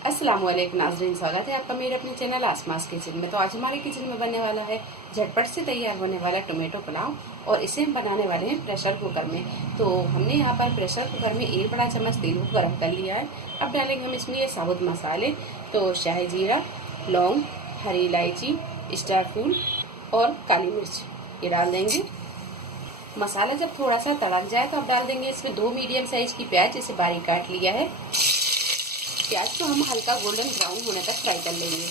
अस्सलाम वालेकुम नाज़रीन, स्वागत है आपका मेरे अपने चैनल आसमास किचन में। तो आज हमारे किचन में बनने वाला है झटपट से तैयार होने वाला टोमेटो पुलाव, और इसे हम बनाने वाले हैं प्रेशर कुकर में। तो हमने यहाँ पर प्रेशर कुकर में 1 बड़ा चम्मच तेल को गर्म कर लिया है। अब डालेंगे हम इसमें ये साबुत मसाले, तो शाही जीरा, लौंग, हरी इलायची, स्टार फूल और काली मिर्च ये डाल देंगे। मसाला जब थोड़ा सा तड़क जाए तो अब डाल देंगे इसमें 2 मीडियम साइज की प्याज, इसे बारीक काट लिया है। प्याज को हम हल्का गोल्डन ब्राउन होने तक फ्राई कर लेंगे।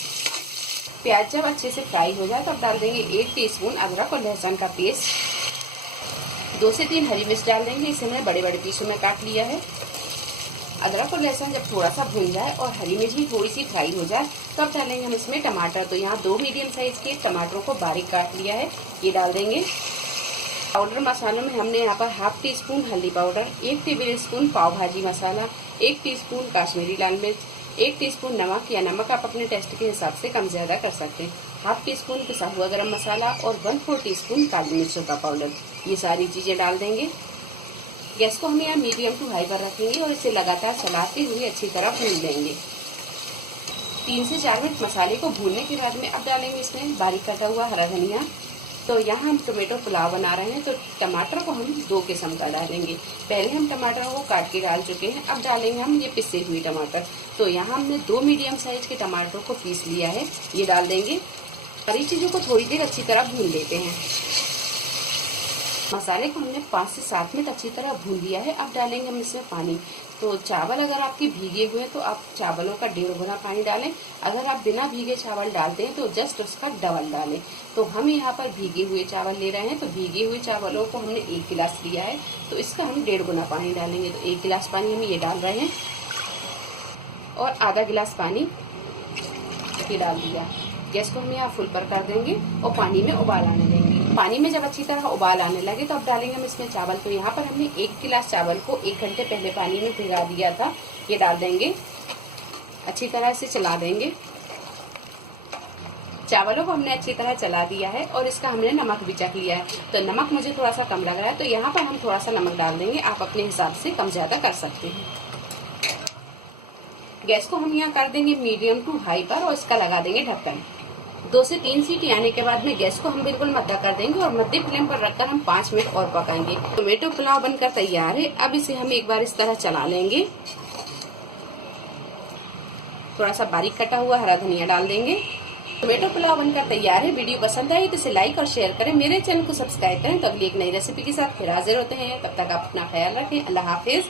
प्याज जब अच्छे से फ्राई हो जाए तो अब डाल देंगे 1 टीस्पून अदरक और लहसुन का पेस्ट। 2 से 3 हरी मिर्च डाल देंगे, इसे मैंने बड़े बड़े पीसों में काट लिया है। अदरक और लहसुन जब थोड़ा सा भून जाए और हरी मिर्च भी थोड़ी सी फ्राई हो जाए तो अब डालेंगे हम इसमें टमाटर। तो यहाँ 2 मीडियम साइज के टमाटरों को बारीक काट लिया है, ये डाल देंगे। पाउडर मसालों में हमने यहाँ पर हाफ टी स्पून हल्दी पाउडर, 1 टेबल स्पून पाव भाजी मसाला, 1 टीस्पून काश्मीरी लाल मिर्च, 1 टीस्पून नमक, या नमक आप अपने टेस्ट के हिसाब से कम ज्यादा कर सकते हैं, हाफ टी स्पून पिसा हुआ गरम मसाला और 1/4 टीस्पून काली मिर्चों का पाउडर, ये सारी चीजें डाल देंगे। गैस को हम यहाँ मीडियम टू हाई पर रखेंगे और इसे लगातार चलाते हुए अच्छी तरह भून देंगे। 3 से 4 मिनट मसाले को भूनने के बाद में अब डालेंगे इसमें बारीक कटा हुआ हरा धनिया। तो यहाँ हम टोमेटो पुलाव बना रहे हैं, तो टमाटर को हम 2 किस्म का डालेंगे। पहले हम टमाटरों को काट के डाल चुके हैं, अब डालेंगे हम ये पिसे हुए टमाटर। तो यहाँ हमने 2 मीडियम साइज के टमाटरों को पीस लिया है, ये डाल देंगे। सारी चीज़ों को थोड़ी देर अच्छी तरह भून लेते हैं। मसाले को हमने 5 से 7 मिनट अच्छी तरह भून लिया है। अब डालेंगे हम इसमें पानी। तो चावल अगर आपके भीगे हुए हैं तो आप चावलों का 1.5 गुना पानी डालें। अगर आप बिना भीगे चावल डालते हैं तो जस्ट उसका डबल डालें। तो हम यहाँ पर भीगे हुए चावल ले रहे हैं, तो भीगे हुए चावलों को हमने 1 गिलास लिया है, तो इसका हम 1.5 गुना पानी डालेंगे। तो 1 गिलास पानी हम ये डाल रहे हैं और आधा गिलास पानी ये डाल दिया। गैस को हम यहाँ फुल पर कर देंगे और पानी में उबाल आने देंगे। पानी में जब अच्छी तरह उबाल आने लगे तो अब डालेंगे हम इसमें चावल। तो यहाँ पर हमने 1 गिलास चावल को 1 घंटे पहले पानी में भिगा दिया था, ये डाल देंगे। अच्छी तरह से चला देंगे। चावलों को हमने अच्छी तरह चला दिया है और इसका हमने नमक भी चख लिया है। तो नमक मुझे थोड़ा सा कम लग रहा है, तो यहाँ पर हम थोड़ा सा नमक डाल देंगे, आप अपने हिसाब से कम ज्यादा कर सकते हैं। गैस को हम यहाँ कर देंगे मीडियम टू हाई पर और इसका लगा देंगे ढक्कन। 2 से 3 सीटी आने के बाद में गैस को हम बिल्कुल मद्दा कर देंगे और मध्य फ्लेम पर रखकर हम 5 मिनट और पकाएंगे। टोमेटो पुलाव बनकर तैयार है। अब इसे हम एक बार इस तरह चला लेंगे। थोड़ा सा बारीक कटा हुआ हरा धनिया डाल देंगे। टोमेटो पुलाव बनकर तैयार है। वीडियो पसंद आई तो इसे लाइक और शेयर करें। मेरे चैनल को सब्सक्राइब करें। तो अगली एक नई रेसिपी के साथ फिर हाजिर होते हैं। तब तक आप अपना ख्याल रखें। अल्लाह हाफिज।